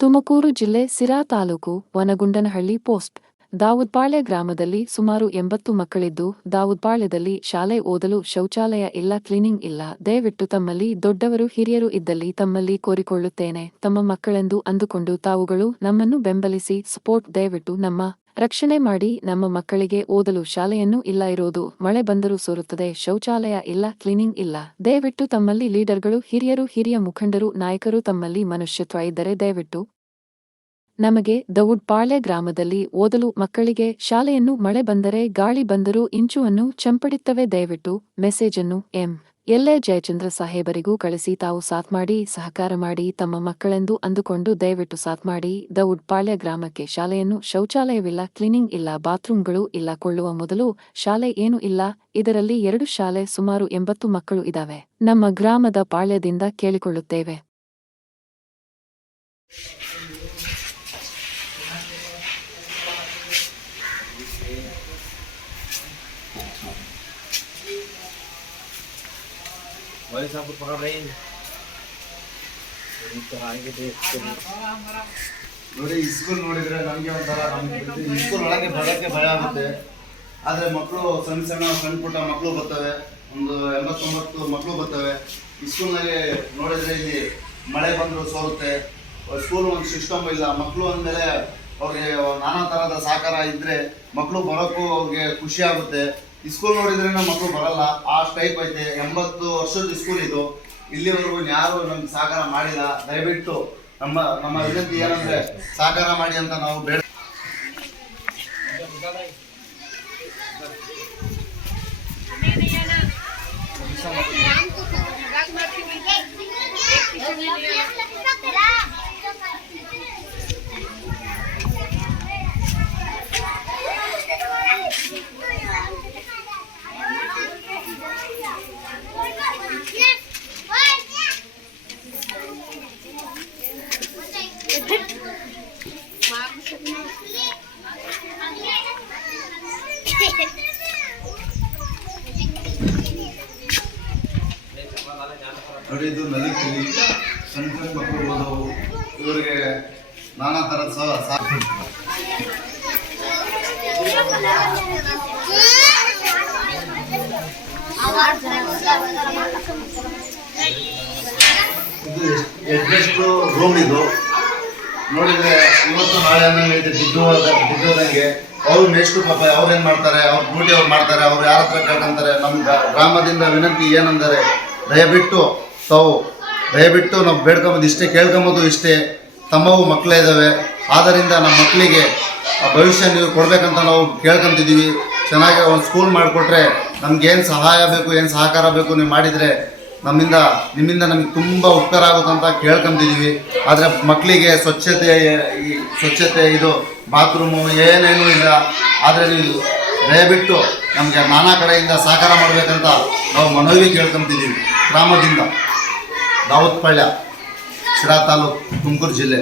ತುಮಕೂರು ಜಿಲ್ಲೆ ಸಿರಾ ತಾಲೂಕು ವನಗುಂಡನಹಳ್ಳಿ ಪೋಸ್ಟ್ ದಾವುದ್ಪಾಳ್ಯ ಗ್ರಾಮದಲ್ಲಿ ಸುಮಾರು 80 ಮಕ್ಕಳಿದ್ದು, ದಾವುದ್ಪಾಳ್ಯದಲ್ಲಿ ಶಾಲೆ ಓದಲು ಶೌಚಾಲಯ ಇಲ್ಲ, ಕ್ಲೀನಿಂಗ್ ಇಲ್ಲ. ದಯವಿಟ್ಟು ತಮ್ಮಲ್ಲಿ ದೊಡ್ಡವರು ಹಿರಿಯರು ಇದ್ದಲ್ಲಿ ತಮ್ಮಲ್ಲಿ ಕೋರಿಕೊಳ್ಳುತ್ತೇನೆ, ತಮ್ಮ ಮಕ್ಕಳೆಂದು ಅಂದುಕೊಂಡು ತಾವುಗಳು ನಮ್ಮನ್ನು ಬೆಂಬಲಿಸಿ ಸಪೋರ್ಟ್ ದಯವಿಟ್ಟು ನಮ್ಮ ರಕ್ಷಣೆ ಮಾಡಿ. ನಮ್ಮ ಮಕ್ಕಳಿಗೆ ಓದಲು ಶಾಲೆಯನ್ನು ಇಲ್ಲ, ಇರೋದು ಮಳೆ ಬಂದರೂ ಸೋರುತ್ತದೆ, ಶೌಚಾಲಯ ಇಲ್ಲ, ಕ್ಲೀನಿಂಗ್ ಇಲ್ಲ. ದಯವಿಟ್ಟು ತಮ್ಮಲ್ಲಿ ಲೀಡರ್ಗಳು, ಹಿರಿಯ ಮುಖಂಡರು, ನಾಯಕರು ತಮ್ಮಲ್ಲಿ ಮನುಷ್ಯತ್ವ ಇದ್ದರೆ ದಯವಿಟ್ಟು ನಮಗೆ ದೌಡ್ಪಾಳ್ಯ ಗ್ರಾಮದಲ್ಲಿ ಓದಲು ಮಕ್ಕಳಿಗೆ ಶಾಲೆಯನ್ನು ಮಳೆ ಬಂದರೆ ಗಾಳಿ ಬಂದರೂ ಇಂಚುವನ್ನು ಚಂಪಡಿತ್ತವೆ. ದಯವಿಟ್ಟು ಮೆಸೇಜನ್ನು ಎಲ್.ಎ. ಜಯಚಂದ್ರ ಸಾಹೇಬರಿಗೂ ಕಳಿಸಿ ತಾವು ಸಾಥ್ ಮಾಡಿ ಸಹಕಾರ ಮಾಡಿ, ತಮ್ಮ ಮಕ್ಕಳೆಂದು ಅಂದುಕೊಂಡು ದಯವಿಟ್ಟು ಸಾಥ್ ಮಾಡಿ. ದೌಡ್ಪಾಳ್ಯ ಗ್ರಾಮಕ್ಕೆ ಶಾಲೆಯನ್ನು ಶೌಚಾಲಯವಿಲ್ಲ, ಕ್ಲೀನಿಂಗ್ ಇಲ್ಲ, ಬಾತ್ರೂಮ್ಗಳು ಇಲ್ಲ, ಕೊಳ್ಳುವ ಮೊದಲು ಶಾಲೆ ಏನೂ ಇಲ್ಲ. ಇದರಲ್ಲಿ 2 ಶಾಲೆ, ಸುಮಾರು 80 ಮಕ್ಕಳು ಇದಾವೆ. ನಮ್ಮ ಗ್ರಾಮದ ಪಾಳ್ಯದಿಂದ ಕೇಳಿಕೊಳ್ಳುತ್ತೇವೆ. ನೋಡಿ, ಈ ಸ್ಕೂಲ್ ನೋಡಿದ್ರೆ ನಮಗೆ ಒಂಥರ ಈ ಸ್ಕೂಲ್ ಒಳಗೆ ಬರೋಕ್ಕೆ ಭಯ ಆಗುತ್ತೆ. ಆದರೆ ಮಕ್ಕಳು ಸಣ್ಣ ಪುಟ್ಟ ಮಕ್ಕಳು ಬರ್ತವೆ, ಒಂದು 89 ಮಕ್ಕಳು ಬರ್ತವೆ. ಈ ಸ್ಕೂಲ್ನಲ್ಲಿ ನೋಡಿದ್ರೆ ಇಲ್ಲಿ ಮಳೆ ಬಂದರೂ ಸೋರುತ್ತೆ. ಸ್ಕೂಲ್ ಒಂದು ಸಿಸ್ಟಮ್ ಇಲ್ಲ. ಮಕ್ಕಳು ಅಂದಮೇಲೆ ಅವ್ರಿಗೆ ನಾನಾ ಥರದ ಸಹಕಾರ ಇದ್ದರೆ ಮಕ್ಕಳು ಬರೋಕ್ಕೂ ಅವ್ರಿಗೆ ಖುಷಿ ಆಗುತ್ತೆ. ಈ ಸ್ಕೂಲ್ ನೋಡಿದ್ರೆ ಮಕ್ಕಳು ಬರಲ್ಲ, ಆ ಟೈಪ್ ಐತೆ. 80 ವರ್ಷದ ಸ್ಕೂಲ್ ಇದು. ಇಲ್ಲಿವರೆಗೂ ಯಾರು ನಮ್ಗೆ ಸಹಕಾರ ಮಾಡಿಲ್ಲ. ದಯವಿಟ್ಟು ನಮ್ಮ ವಿನಂತಿ ಏನಂದ್ರೆ ಸಹಕಾರ ಮಾಡಿ ಅಂತ ನಾವು ಬೇಡ. ನೋಡಿ, ಇದು ನಲಿಕಲಿ ಸಣ್ಣ ಮಕ್ಕಳು ಓದವು. ಇವರಿಗೆ ನಾನಾ ಥರದ ಎಷ್ಟು ರೂಮ್ ಇದು ನೋಡಿದ್ರೆ ಇವತ್ತು ನಾಳೆ ಅನ್ನಂಗೆ ಬಿದ್ದೋದಂಗೆ. ಅವ್ರು ನೆಕ್ಸ್ಟ್ ಪಾಪ ಅವ್ರೇನು ಮಾಡ್ತಾರೆ, ಅವ್ರ ಡ್ಯೂಟಿ ಅವ್ರು ಮಾಡ್ತಾರೆ, ಅವ್ರು ಯಾರ ಹತ್ರ ಕೇಳ್ಕೊಂತಾರೆ. ನಮ್ಮ ಗ್ರಾಮದಿಂದ ವಿನಂತಿ ಏನಂದರೆ ದಯವಿಟ್ಟು ನಾವು ಬೇಡ್ಕೊಂಬೋದು ಇಷ್ಟೇ, ಕೇಳ್ಕೊಂಬೋದು ಇಷ್ಟೇ. ತಮ್ಮವು ಮಕ್ಕಳೇ ಇದ್ದಾವೆ, ಆದ್ದರಿಂದ ನಮ್ಮ ಮಕ್ಕಳಿಗೆ ಭವಿಷ್ಯ ನೀವು ಕೊಡಬೇಕಂತ ನಾವು ಕೇಳ್ಕೊಂತಿದ್ದೀವಿ. ಚೆನ್ನಾಗಿ ಒಂದು ಸ್ಕೂಲ್ ಮಾಡಿಕೊಟ್ರೆ ನಮ್ಗೇನು ಸಹಾಯ ಬೇಕು, ಏನು ಸಹಕಾರ ಬೇಕು ನೀವು ಮಾಡಿದರೆ ನಿಮ್ಮಿಂದ ನಮಗೆ ತುಂಬ ಉಪಕಾರ ಆಗುತ್ತಂತ ಕೇಳ್ಕೊಂತಿದ್ದೀವಿ. ಆದರೆ ಮಕ್ಕಳಿಗೆ ಸ್ವಚ್ಛತೆ ಇದು ಬಾತ್ರೂಮು ಏನೇನೂ ಇಲ್ಲ. ಆದರೆ ನೀವು ದಯವಿಟ್ಟು ನಮಗೆ ನಾನಾ ಕಡೆಯಿಂದ ಸಹಕಾರ ಮಾಡಬೇಕಂತ ನಾವು ಮನವಿ ಕೇಳ್ಕೊಂತಿದ್ದೀವಿ. ಗ್ರಾಮದಿಂದ ದಾವುದ್ಪಾಳ್ಯ, ಸಿರಾ ತಾಲೂಕು, ತುಮಕೂರು ಜಿಲ್ಲೆ.